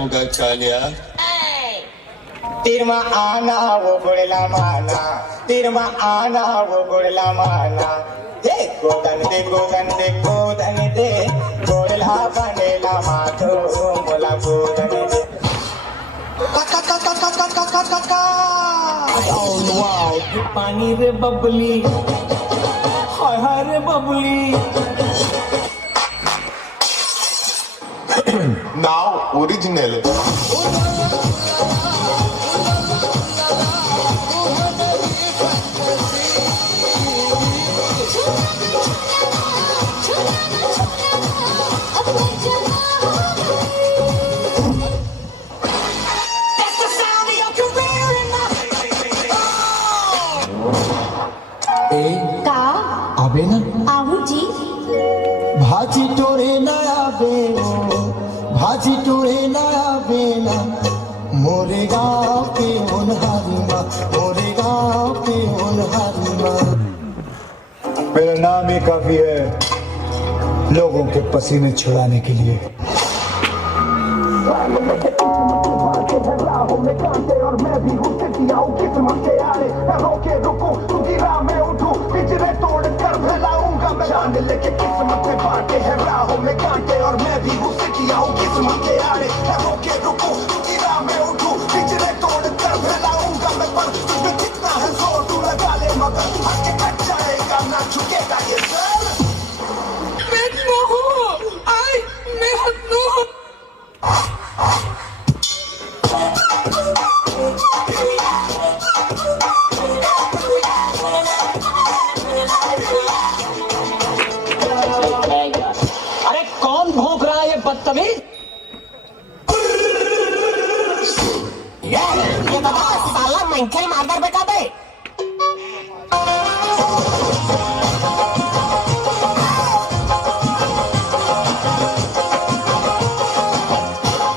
होगा चालिया। तिरमा आना वो गुड़ला माना, तिरमा आना वो गुड़ला माना। दे गोदन दे गोदन दे गोदन दे, गोड़ला बनेला माधो बोला गोदन दे। वाओ पानी रे बबली, हाय हाय रे बबली। Now original. आबे ना आहू जी भाजी टोरे ना आबे, भाजी टोरे ना आबे ना। मोरे गाँव के होनहारी माँ, मोरे गाँव के होनहारी माँ। मेरा नाम ही काफी है लोगों के पसीने छुड़ाने के लिए। और मैं भी हूँ किस्मत के आड़े, रोके रुकूं तुझी राह में उठूं, पिंजरे तोड़ कर फैलाऊंगा मैं जान लेके किस्मत से बांटे हैं राहों में कांटे। और मैं भी हूँ किस्मत के आड़े, रोके रुकूं तुझी राह में उठूं, पिंजरे तोड़ कर फैलाऊंगा मैं। पर तुझमें कितना है जोर तू लगा ले, मगर आगे कट जाएगा ना झुकेगा ये सर। अरे कौन भौंक रहा है ये बदतमीज? ये बता साला मंचल मादर बेटा बे।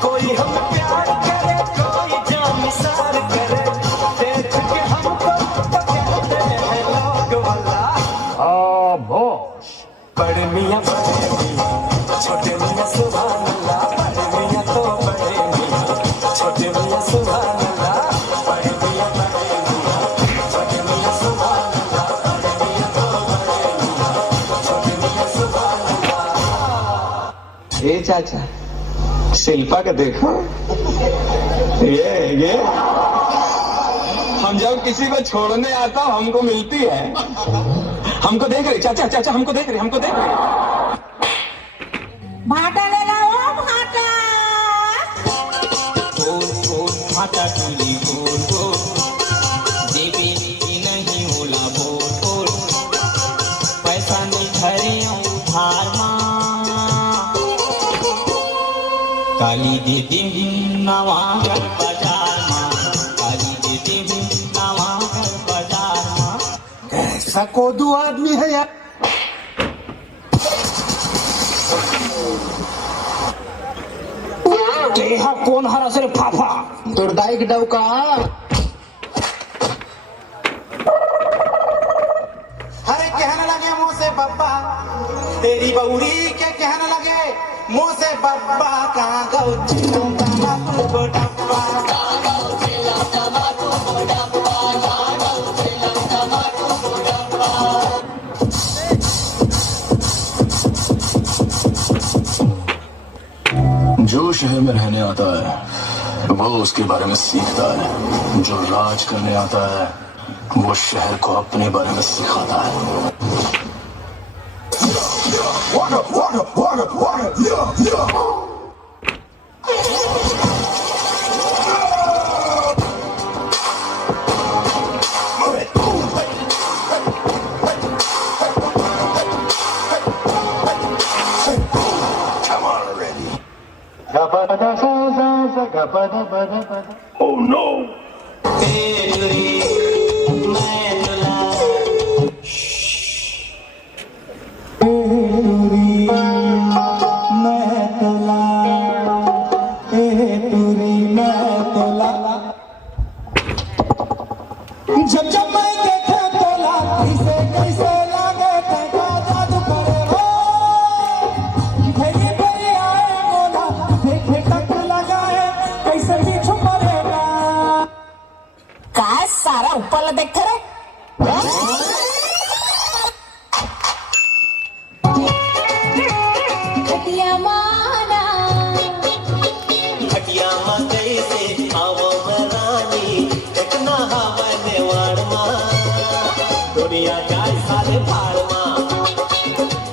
कोई हम प्यार करे, कोई जान सार करे, देख के हमको तो कहते हैं लोग वाला। बड़े मियां बड़े मियां, छोटे मियां सुभान अल्लाह। बड़े मियां तो बड़े मियां, छोटे मियां सुभान अल्लाह। बड़े मियां बड़े मियां, छोटे मियां सुभान अल्लाह। बड़े मियां तो बड़े मियां, छोटे मियां सुभान अल्लाह। ए चाचा, शिल्पा का देखो, ये हम जब किसी को छोड़ने आता हमको मिलती है। हमको देख रही चाचा, चाचा हमको देख रही, हमको देख रही। भाटा ले लाओ भाटा। गोल गोल भाटा टूली गोल गोल, देवी नहीं होला बोल बोल। पैसा नहीं घरे उधार माँ, काली दे देवी नवागर बाजार माँ, काली दे देवी नवागर बाजार माँ। ऐसा कोदू आदमी है यार। तेहा कौन हरा सर फाफा तुरदाई की डवका। अरे कहने लगे मुँह से बब्बा, तेरी बउरी के कहने लगे मुँह से बब्बा। कहाँ गौ डब्बा। जो शहर में रहने आता है वो उसके बारे में सीखता है, जो राज करने आता है वो शहर को अपने बारे में सिखाता है। Oh no! जब जब मैं देखे तोला, कैसे कैसे लागे तेरा जादू करे हो। भेड़ी भेड़ी आए मोला, देखे टक लगाए साले फाळमा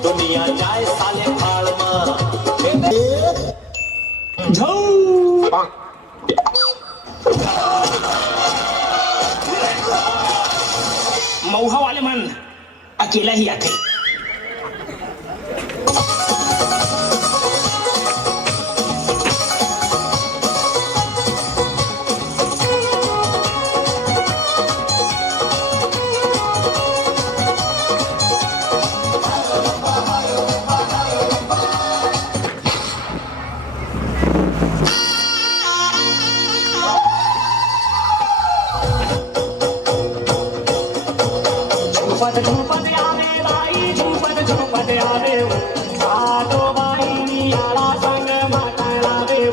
दुनिया जाए साले फाळमा मौहा वाले मन अकेला ही आते झुपत आवे बाई झुपत आवे सातो बाईनी याला संग माताला देव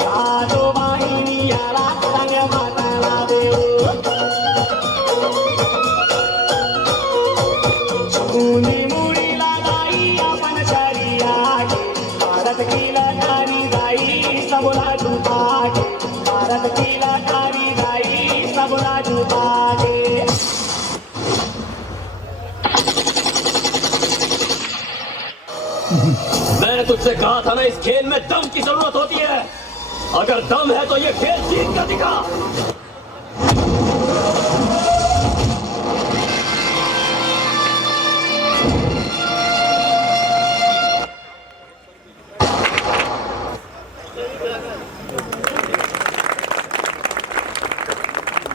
सातो बाईनी याला संग माताला देव चुनी मुळीला गाई आपण शरिया भारत किला गारी गाई सबला झुपाके भारत किला गारी गाई सबला झुपाके मैंने तुझसे कहा था ना इस खेल में दम की जरूरत होती है अगर दम है तो ये खेल जीत कर दिखा